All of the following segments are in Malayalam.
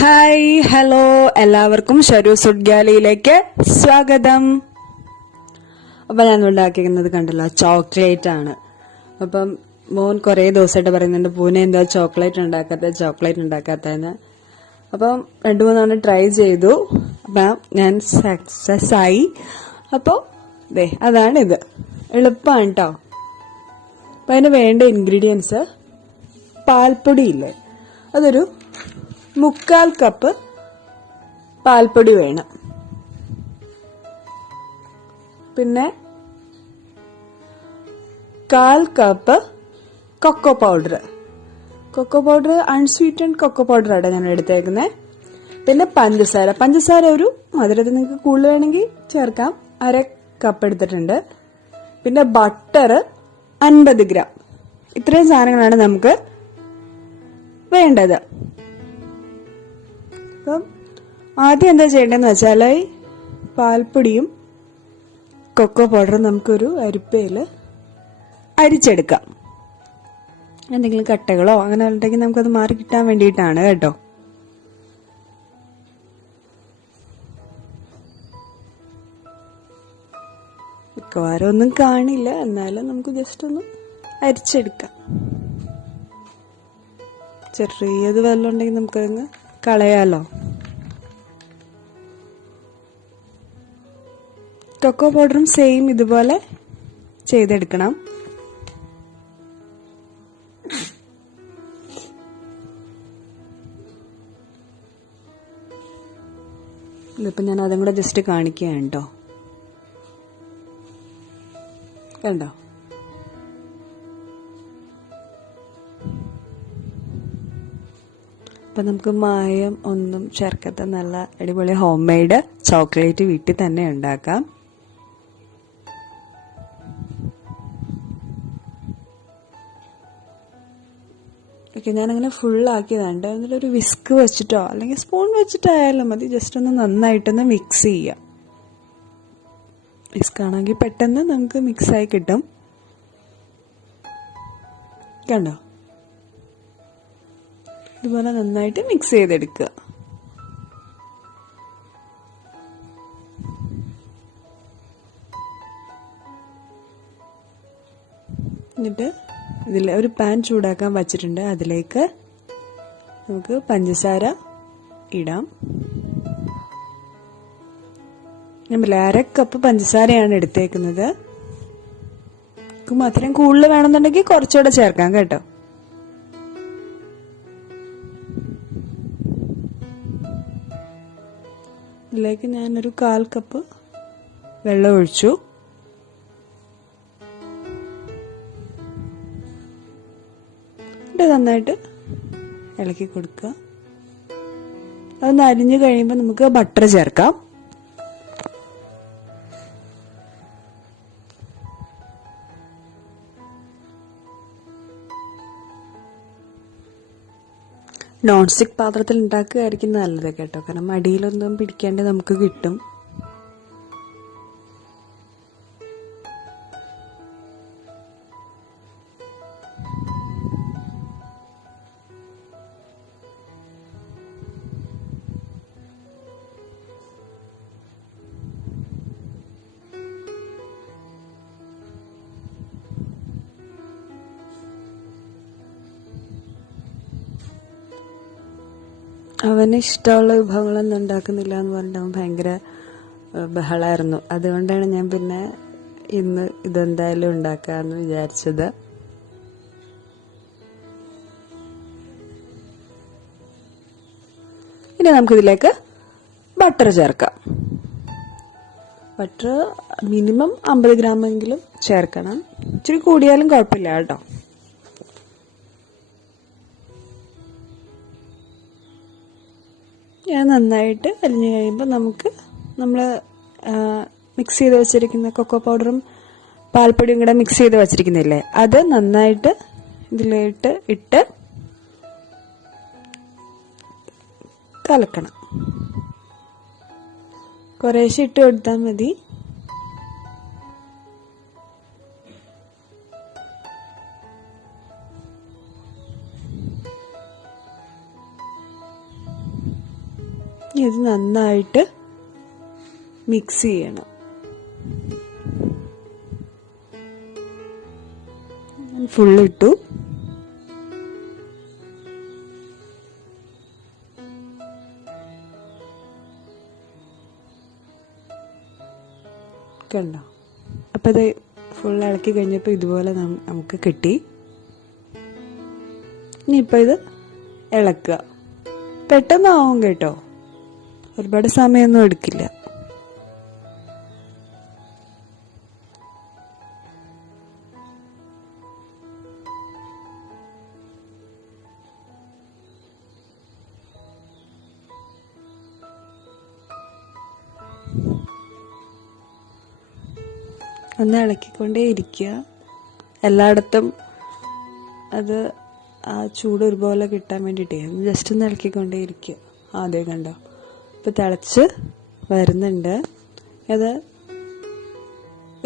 ഹായ് ഹലോ എല്ലാവർക്കും ഷരൂസ് ഉഡ്ഗാലിയിലേക്ക് സ്വാഗതം. അപ്പം ഞാൻ ഉണ്ടാക്കിയിരിക്കുന്നത് കണ്ടല്ലോ, ചോക്ലേറ്റ് ആണ്. അപ്പം മോൻ കുറേ ദിവസമായിട്ട് പറയുന്നുണ്ട് പൂനെ എന്താ ചോക്ലേറ്റ് ഉണ്ടാക്കാത്തതെന്ന്. അപ്പം 2-3 തവണ ട്രൈ ചെയ്തു. അപ്പം ഞാൻ സക്സസ് ആയി. അപ്പോൾ അതാണിത്, എളുപ്പമാണ് കേട്ടോ. അപ്പം അതിന് വേണ്ട ഇൻഗ്രീഡിയൻസ്: പാൽപ്പൊടി ഇല്ലേ, അതൊരു 3/4 കപ്പ് പാൽപ്പൊടി വേണം. പിന്നെ 1/4 cup cocoa powder unsweetened cocoa പൗഡറാണ് ഞാൻ എടുത്തേക്കുന്നത്. പിന്നെ പഞ്ചസാര ഒരു മധുരത്തിൽ നിങ്ങൾക്ക് കൂടുതൽ വേണമെങ്കിൽ ചേർക്കാം, 1/2 കപ്പ് എടുത്തിട്ടുണ്ട്. പിന്നെ ബട്ടർ 50 ഗ്രാം. ഇത്രയും സാധനങ്ങളാണ് നമുക്ക് വേണ്ടത്. അപ്പം ആദ്യം എന്താ ചെയ്യേണ്ടതെന്ന് വെച്ചാൽ, പാൽപ്പൊടിയും കൊക്കോ പൗഡറും നമുക്കൊരു അരിപ്പയിൽ അരിച്ചെടുക്കാം. എന്തെങ്കിലും കട്ടകളോ അങ്ങനെ ഉണ്ടെങ്കിൽ നമുക്കത് മാറി കിട്ടാൻ വേണ്ടിയിട്ടാണ് കേട്ടോ. മിക്കവാറും ഒന്നും കാണില്ല, എന്നാലും നമുക്ക് ജസ്റ്റ് ഒന്ന് അരിച്ചെടുക്കാം. ചെറിയത് വല്ലതും ഉണ്ടെങ്കിൽ നമുക്കതൊന്ന് കളയാലോ. കൊക്കോ പൗഡറും സെയിം ഇതുപോലെ ചെയ്തെടുക്കണം. ഇതിപ്പോൾ ഞാൻ അതും കൂടെ ജസ്റ്റ് കാണിക്കുകയാണ് കേട്ടോ. കണ്ടോ? അപ്പം നമുക്ക് മായം ഒന്നും ചേർക്കാത്ത നല്ല അടിപൊളി ഹോം മെയ്ഡ് ചോക്ലേറ്റ് വീട്ടിൽ തന്നെ ഉണ്ടാക്കാം. ഓക്കെ, ഞാനങ്ങനെ ഫുള്ളാക്കിയതാണ്. എന്നിട്ടൊരു വിസ്ക് വെച്ചിട്ടോ അല്ലെങ്കിൽ സ്പൂൺ വെച്ചിട്ടായാലും മതി, ജസ്റ്റ് ഒന്ന് നന്നായിട്ടൊന്ന് മിക്സ് ചെയ്യാം. വിസ്ക് ആണെങ്കിൽ പെട്ടെന്ന് നമുക്ക് മിക്സായി കിട്ടും. കണ്ടോ? ഇതുപോലെ നന്നായിട്ട് മിക്സ് ചെയ്തെടുക്കുക. എന്നിട്ട് ഇതിൽ ഒരു പാൻ ചൂടാക്കാൻ വച്ചിട്ടുണ്ട്. അതിലേക്ക് നമുക്ക് പഞ്ചസാര ഇടാം. ഞാൻ 1/2 കപ്പ് പഞ്ചസാരയാണ് എടുത്തേക്കുന്നത്. മധുരം കൂടുതൽ വേണമെന്നുണ്ടെങ്കിൽ കുറച്ചുകൂടെ ചേർക്കാം കേട്ടോ. ഇതിലേക്ക് ഞാനൊരു 1/4 കപ്പ് വെള്ളം ഒഴിച്ചു. ഇത് നന്നായിട്ട് ഇളക്കി കൊടുക്കുക. അതൊന്ന് അരിഞ്ഞു കഴിയുമ്പോൾ നമുക്ക് ബട്ടർ ചേർക്കാം. നോൺ സ്റ്റിക്ക് പാത്രത്തിൽ ഉണ്ടാക്കുകയായിരിക്കും നല്ലത് കേട്ടോ, കാരണം അടിയിലൊന്നും പിടിക്കാണ്ട് നമുക്ക് കിട്ടും. അവന് ഇഷ്ടമുള്ള വിഭവങ്ങളൊന്നും ഉണ്ടാക്കുന്നില്ല എന്ന് പറഞ്ഞിട്ട് അവൻ ഭയങ്കര ബഹളമായിരുന്നു. അതുകൊണ്ടാണ് ഞാൻ പിന്നെ ഇന്ന് ഇതെന്തായാലും ഉണ്ടാക്കാമെന്ന് വിചാരിച്ചത്. ഇനി നമുക്കിതിലേക്ക് ബട്ടർ ചേർക്കാം. ബട്ടർ മിനിമം 50 ഗ്രാമെങ്കിലും ചേർക്കണം. ഇച്ചിരി കൂടിയാലും കുഴപ്പമില്ല കേട്ടോ. നന്നായിട്ട് അരിഞ്ഞു കഴിയുമ്പോൾ നമുക്ക് നമ്മൾ മിക്സ് ചെയ്ത് വെച്ചിരിക്കുന്ന കൊക്കോ പൗഡറും പാൽപ്പൊടിയും കൂടെ മിക്സ് ചെയ്ത് വെച്ചിരിക്കുന്നില്ലേ, അത് നന്നായിട്ട് ഇതിലിട്ട് കലക്കണം. കുറേശ്ശെ ഇട്ട് കൊടുത്താൽ മതി. ഇത് നന്നായിട്ട് മിക്സ് ചെയ്യണം. ഫുള്ളിട്ടു. കണ്ടോ? അപ്പം ഇത് ഫുൾ ഇളക്കി കഴിഞ്ഞപ്പോൾ ഇതുപോലെ നമുക്ക് കിട്ടി. ഇനിയിപ്പോൾ ഇത് ഇളക്കുക. പെട്ടെന്നാവും കേട്ടോ, ഒരുപാട് സമയമൊന്നും എടുക്കില്ല. ഒന്ന് ഇളക്കിക്കൊണ്ടേ ഇരിക്കുക. എല്ലായിടത്തും അത് ആ ചൂട് ഒരുപോലെ കിട്ടാൻ വേണ്ടിയിട്ടേ ജസ്റ്റ് ഒന്ന് ഇളക്കിക്കൊണ്ടേ ഇരിക്കുക. ആദ്യം കണ്ടോ, ഇപ്പം തിളച്ച് വരുന്നുണ്ട്. അത്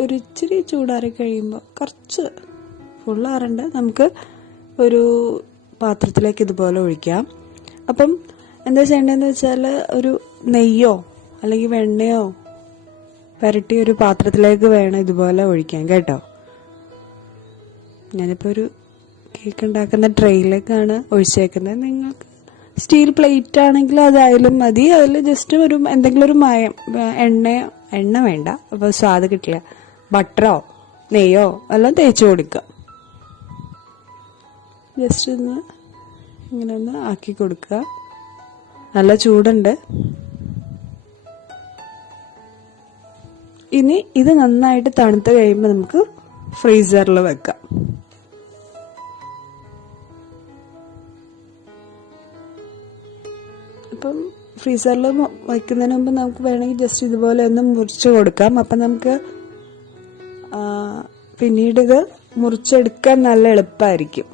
ഒരു ഇച്ചിരി ചൂടാറി കഴിയുമ്പോൾ കുറച്ച് ഫുള്ളാറണ്ട് നമുക്ക് ഒരു പാത്രത്തിലേക്ക് ഇതുപോലെ ഒഴിക്കാം. അപ്പം എന്താ ചെയ്യേണ്ടതെന്ന് വെച്ചാൽ ഒരു നെയ്യോ അല്ലെങ്കിൽ വെണ്ണയോ പുരട്ടി ഒരു പാത്രത്തിലേക്ക് വേണം ഇതുപോലെ ഒഴിക്കാൻ കേട്ടോ. ഞാനിപ്പോൾ ഒരു കേക്ക് ഉണ്ടാക്കുന്ന ട്രെയിലേക്കാണ് ഒഴിച്ചേക്കുന്നത്. നിങ്ങൾക്ക് സ്റ്റീൽ പ്ലേറ്റ് ആണെങ്കിൽ അതായാലും മതി. അതിൽ ജസ്റ്റ് ഒരു എന്തെങ്കിലും ഒരു മായം, എണ്ണ വേണ്ട, അപ്പോൾ സ്വാദ് കിട്ടില്ല. ബട്ടറോ നെയ്യോ എല്ലാം തേച്ച് കൊടുക്കുക. ജസ്റ്റ് ഒന്ന് ഇങ്ങനെ ഒന്ന് ആക്കി കൊടുക്കുക. നല്ല ചൂടുണ്ട്. ഇനി ഇത് നന്നായിട്ട് തണുത്ത് കഴിയുമ്പോൾ നമുക്ക് ഫ്രീസറിൽ വെക്കാം. അപ്പം ഫ്രീസറിൽ വയ്ക്കുന്നതിന് മുമ്പ് നമുക്ക് വേണമെങ്കിൽ ജസ്റ്റ് ഇതുപോലെ ഒന്ന് മുറിച്ച് കൊടുക്കാം. അപ്പം നമുക്ക് പിന്നീട് ഇത് മുറിച്ചെടുക്കാൻ നല്ല എളുപ്പമായിരിക്കും.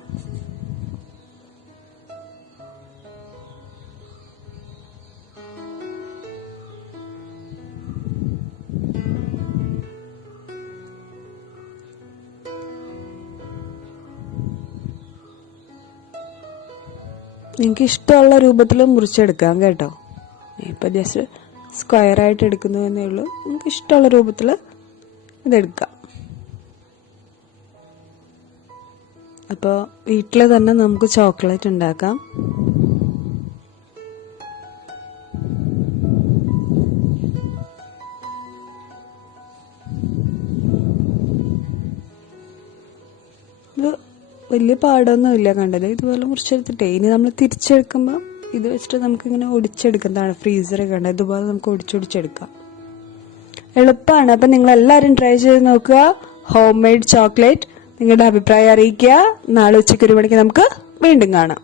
നിങ്ങൾക്ക് ഇഷ്ടമുള്ള രൂപത്തിൽ മുറിച്ചെടുക്കാം കേട്ടോ. ഇപ്പം ജസ്റ്റ് സ്ക്വയറായിട്ട് എടുക്കുന്നു എന്നേ ഉള്ളൂ. നിങ്ങൾക്ക് ഇഷ്ടമുള്ള രൂപത്തിൽ ഇതെടുക്കാം. അപ്പോൾ വീട്ടിൽ തന്നെ നമുക്ക് ചോക്ലേറ്റ് ഉണ്ടാക്കാം. ഇത് വലിയ പാടൊന്നുമില്ല, കണ്ടത് ഇതുപോലെ മുറിച്ചെടുത്തിട്ടേ. ഇനി നമ്മൾ തിരിച്ചെടുക്കുമ്പോൾ ഇത് വെച്ചിട്ട് നമുക്കിങ്ങനെ ഒടിച്ചെടുക്കുന്നതാണ്. ഫ്രീസറിൽ കണ്ടത് ഇതുപോലെ നമുക്ക് ഒടിച്ചൊടിച്ചെടുക്കാം. എളുപ്പമാണ്. അപ്പം നിങ്ങളെല്ലാവരും ട്രൈ ചെയ്ത് നോക്കുക. Home made chocolate. നിങ്ങളുടെ അഭിപ്രായം അറിയിക്കുക. നാളെ ഉച്ചയ്ക്ക് 1 മണിക്ക് നമുക്ക് വീണ്ടും കാണാം.